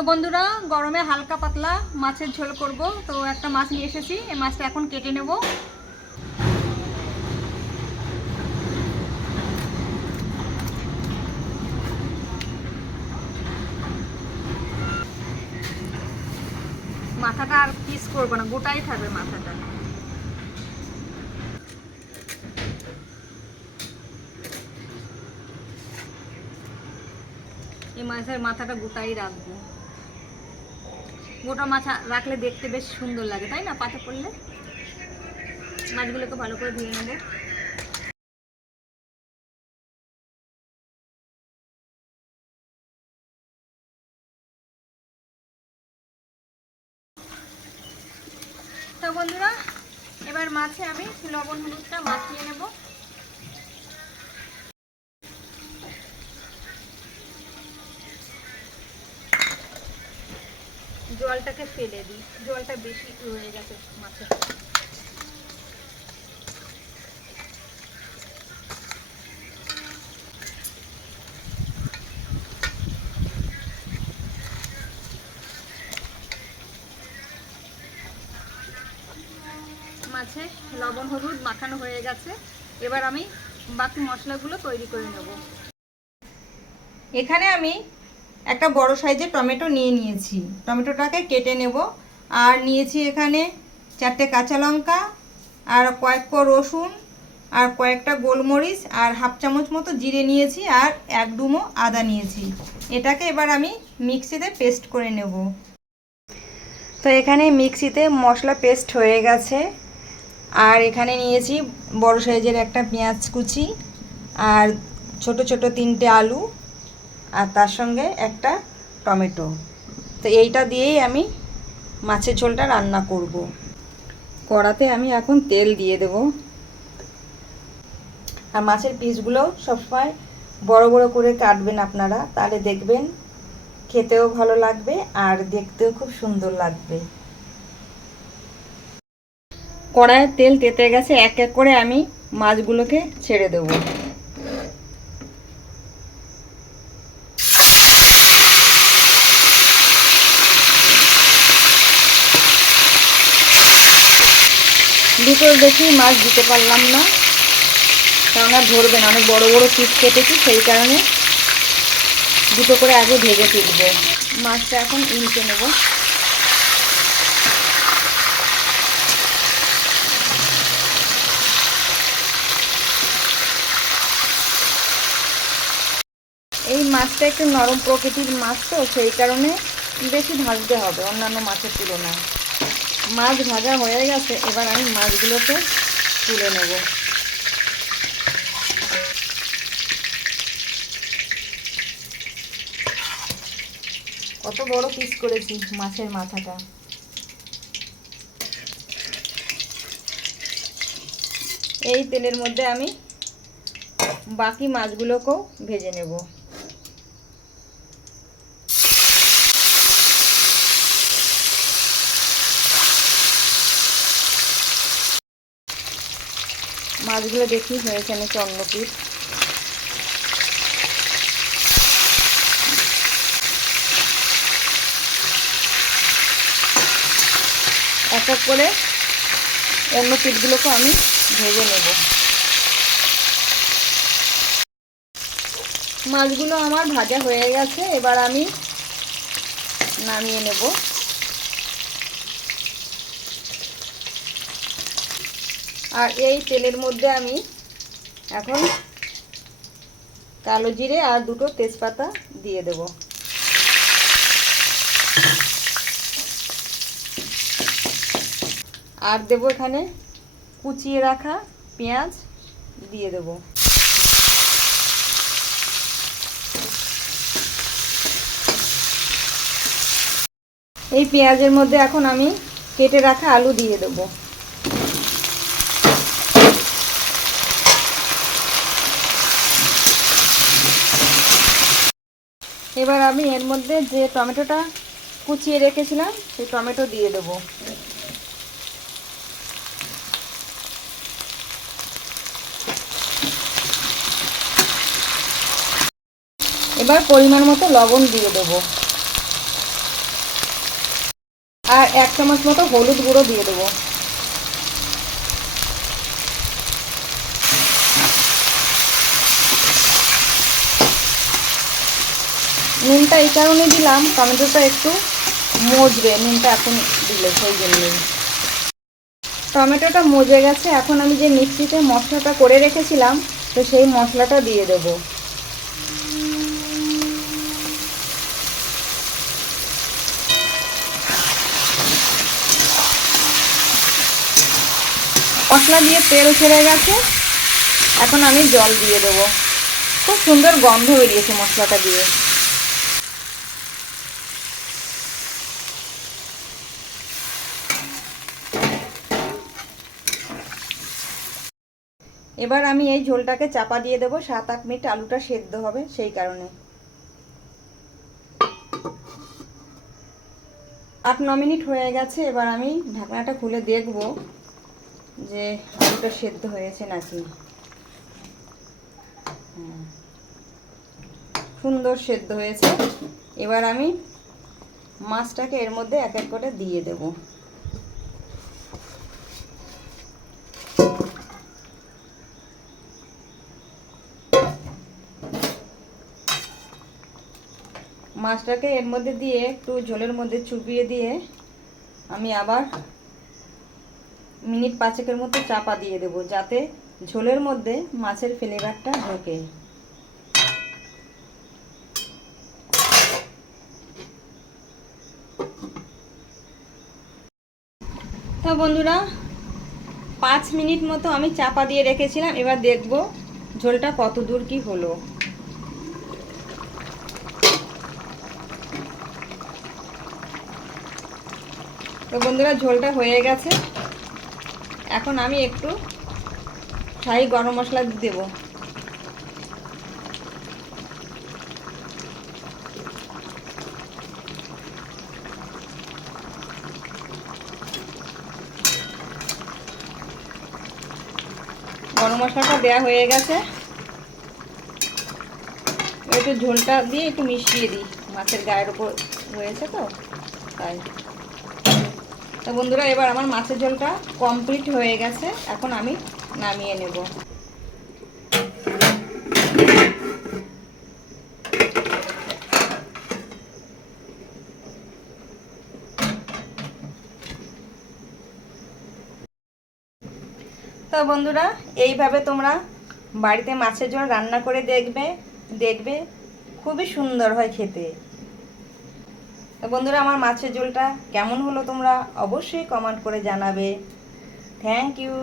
তো বন্ধুরা, গরমে হালকা পাতলা মাছের ঝোল করব। তো একটা মাছ নিয়ে এসেছি, এই মাছটা এখন কেটে নেব। মাথাটা আর পিস করবো না, গোটাই থাকবে মাথাটা। এই মাছের মাথাটা গোটাই রাখবো। গোটা মাছ রাখলে দেখতে বেশ সুন্দর লাগে, তাই না? পাতে পড়লে মাছগুলোকে ভালো করে ধুয়ে নেব। তো বন্ধুরা, এবার মাছে আমি লবণ হলুদটা মাখিয়ে নেব। জলটাকে ফেলে দিই, জলটা বেশি হয়ে গেছে মাছে। মাছে লবণ হলুদ মাখানো হয়ে গেছে, এবার আমি বাকি মশলাগুলো তৈরি করে নেব। এখানে আমি একটা বড় সাইজের টমেটো নিয়ে নিয়েছি, টমেটোটাকে কেটে নেব। আর নিয়েছি এখানে 4টে কাঁচা লঙ্কা, আর কয়েক কোয়া রসুন, আর কয়েকটা গোলমরিচ, আর হাফ চামচ মতো জিরে নিয়েছি, আর 1 ডুমো আদা নিয়েছি। এটাকে এবার আমি মিক্সিতে পেস্ট করে নেব। তো এখানে মিক্সিতে মশলা পেস্ট হয়ে গেছে। আর এখানে নিয়েছি বড় সাইজের একটা পেঁয়াজ কুচি, আর ছোট ছোট 3টে আলু, আর তার সঙ্গে একটা টমেটো। তো এইটা দিয়েই আমি মাছের ঝোলটা রান্না করব। কড়াতে আমি এখন তেল দিয়ে দেব। আর মাছের পিসগুলো সবসময় বড় বড় করে কাটবেন আপনারা, তাহলে দেখবেন খেতেও ভালো লাগবে আর দেখতেও খুব সুন্দর লাগবে। কড়াইয়ের তেল তেতে গেছে, এক এক করে আমি মাছগুলোকে ছেড়ে দেব। দুটোর বেশি মাছ দিতে পারলাম না, কেননা ধরবে না, অনেক বড় বড় পিস কেটেছি, সেই কারণে দুটো করে আগে ভেজে তুলব। মাছটা এখন উল্টে নেব। এই মাছটা একটু নরম প্রকৃতির মাছ, তো সেই কারণে বেশি ভাজতে হবে অন্যান্য মাছের তুলনায়। মাছ ভাজা হয়ে গেছে, এবার আমি মাছগুলোকে তুলে নেব। কত বড় পিস করেছি মাছের মাথাটা। এই তেলের মধ্যে আমি বাকি মাছগুলোকেও ভেজে নেব। মাছগুলো দেখি হয়েছে নাকি অন্য পিস। এক এক করে অন্য পিসগুলোকে আমি ভেজে নেব। মাছগুলো আমার ভাজা হয়ে গেছে, এবার আমি নামিয়ে নেব। আর এই তেলের মধ্যে আমি এখন কালো জিরে আর 2টো তেজপাতা দিয়ে দেব। আর দেব এখানে কুচিয়ে রাখা পেঁয়াজ দিয়ে দেব। এই পেঁয়াজের মধ্যে এখন আমি কেটে রাখা আলু দিয়ে দেব। এবার আমি এর মধ্যে যে টমেটোটা কুচিয়ে রেখেছিলাম সেই টমেটো দিয়ে দেব। এবার পরিমাণ মতো লবণ দিয়ে দেব। আর 1 চামচ মতো হলুদ গুঁড়ো দিয়ে দেবো। নুনটা এই কারণে দিলাম, টমেটোটা একটু মজবে, নুনটা এখন দিলে সেই জন্যই। টমেটোটা মজে গেছে, এখন আমি যে মিক্সিতে মশলাটা করে রেখেছিলাম তো সেই মশলাটা দিয়ে দেব। মশলা দিয়ে তেল ছেড়ে গেছে, এখন আমি জল দিয়ে দেবো। খুব সুন্দর গন্ধ বেরিয়েছে মশলাটা দিয়ে। এবার আমি এই ঝোলটাকে চাপা দিয়ে দেবো, 7-8 মিনিট আলুটা সেদ্ধ হবে সেই কারণে। 8-9 মিনিট হয়ে গেছে, এবার আমি ঢাকনাটা খুলে দেখব যে আলুটা সেদ্ধ হয়েছে নাকি। সুন্দর সেদ্ধ হয়েছে। এবার আমি মাছটাকে এর মধ্যে এক এক করে দিয়ে দেব। মাছটাকে এর মধ্যে দিয়ে একটু ঝোলের মধ্যে চুবিয়ে দিয়ে আমি আবার মিনিট 5-এর মতো চাপা দিয়ে দেব, যাতে ঝোলের মধ্যে মাছের ফ্লেভারটা ঢোকে। তো বন্ধুরা 5 মিনিট মতো আমি চাপা দিয়ে রেখেছিলাম, এবার দেখব ঝোলটা কত দূর কি হলো। তো বন্ধুরা ঝোলটা হয়ে গেছে, এখন আমি একটু শাহি গরম মশলা দেবো। গরম মশলাটা দেওয়া হয়ে গেছে, একটু ঝোলটা দিয়ে একটু মিশিয়ে দিই, মাছের গায়ের উপর রয়েছে তো তাই। তো বন্ধুরা এবার আমার মাছের ঝোলটা কমপ্লিট হয়ে গেছে, এখন আমি নামিয়ে নেব। তো বন্ধুরা এইভাবে তোমরা বাড়িতে মাছের ঝোল রান্না করে দেখবে খুবই সুন্দর হয় খেতে। তো বন্ধুরা আমার মাছের ঝোলটা কেমন হলো তোমরা অবশ্যই কমেন্ট করে জানাবে। Thank you.